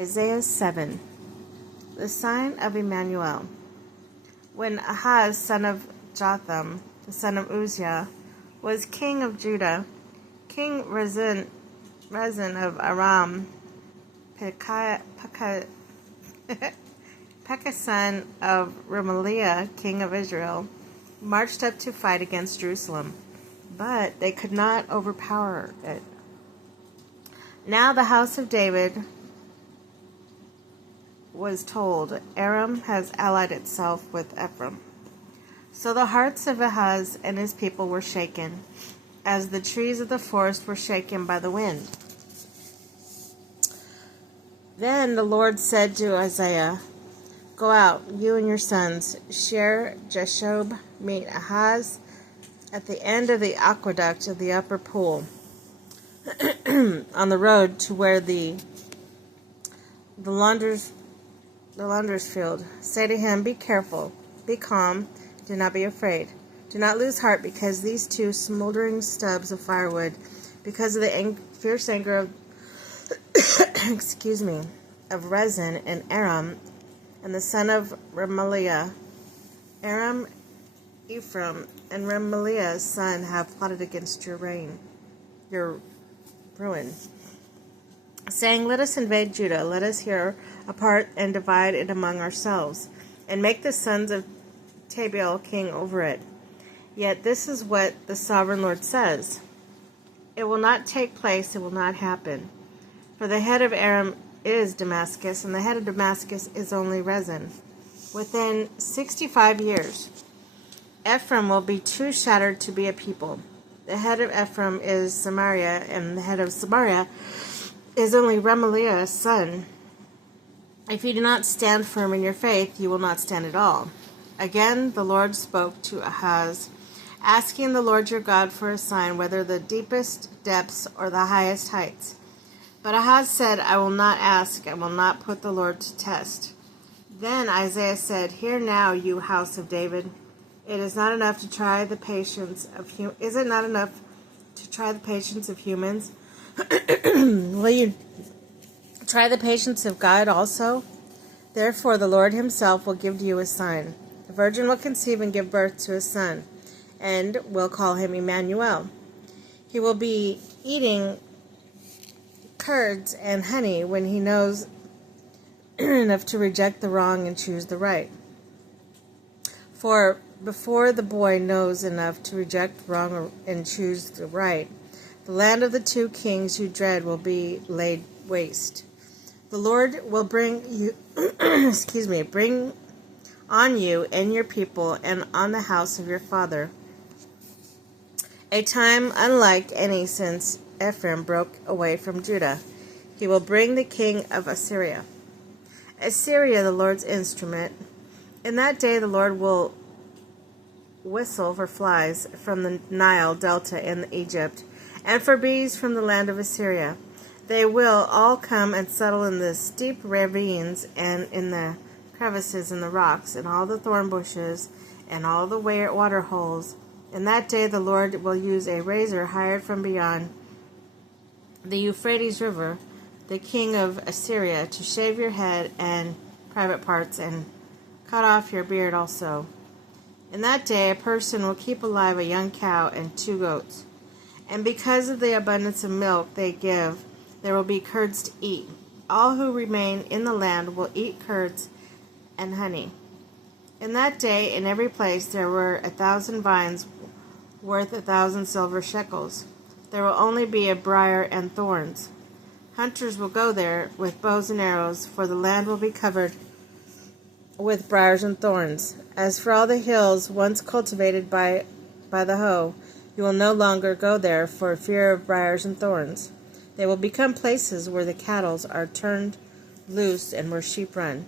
Isaiah 7. The sign of Emmanuel. When Ahaz, son of Jotham, the son of Uzziah, was king of Judah, King Rezin of Aram, Pekah, son of Remaliah, king of Israel, marched up to fight against Jerusalem, but they could not overpower it. Now the house of David was told, Aram has allied itself with Ephraim. So the hearts of Ahaz and his people were shaken, as the trees of the forest were shaken by the wind. Then the Lord said to Isaiah, Go out, you and your sons, Sher Jeshob, meet Ahaz at the end of the aqueduct of the upper pool, on the road to where the launderer's field. Say to him, Be careful, be calm, do not be afraid. Do not lose heart because these two smoldering stubs of firewood, because of the fierce anger of of Rezin and Aram, and the son of Remaliah. Aram, Ephraim, and Remaliah's son have plotted against your ruin, saying, Let us invade Judah, let us hear apart and divide it among ourselves, and make the sons of Tabeel king over it. Yet this is what the sovereign Lord says. It will not take place, it will not happen. For the head of Aram is Damascus, and the head of Damascus is only Rezin. Within 65 years, Ephraim will be too shattered to be a people. The head of Ephraim is Samaria, and the head of Samaria is only Remaliah's son. If you do not stand firm in your faith, you will not stand at all. Again, the Lord spoke to Ahaz, asking the Lord your God for a sign, whether the deepest depths or the highest heights. But Ahaz said, I will not ask, I will not put the Lord to test. Then Isaiah said, Hear now, you house of David. It is not enough to try the patience of Is it not enough to try the patience of humans? Will you try the patience of God also? Therefore the Lord himself will give you a sign. The virgin will conceive and give birth to a son, and will call him Emmanuel. He will be eating curds and honey when he knows enough to reject the wrong and choose the right. For before the boy knows enough to reject wrong and choose the right, the land of the two kings you dread will be laid waste. The Lord will bring you, bring on you and your people and on the house of your father a time unlike any since Ephraim broke away from Judah. He will bring the king of Assyria. Assyria, the Lord's instrument. In that day the Lord will whistle for flies from the Nile Delta in Egypt, and for bees from the land of Assyria. They will all come and settle in the steep ravines and in the crevices in the rocks, and all the thorn bushes, and all the water holes. In that day the Lord will use a razor hired from beyond the Euphrates River, the king of Assyria, to shave your head and private parts, and cut off your beard also. In that day a person will keep alive a young cow and 2 goats. And because of the abundance of milk they give, there will be curds to eat. All who remain in the land will eat curds and honey. In that day, in every place there were 1,000 vines worth 1,000 silver shekels. There will only be a briar and thorns. Hunters will go there with bows and arrows, for the land will be covered with briars and thorns. As for all the hills once cultivated by the hoe, you will no longer go there for fear of briars and thorns. They will become places where the cattle are turned loose and where sheep run.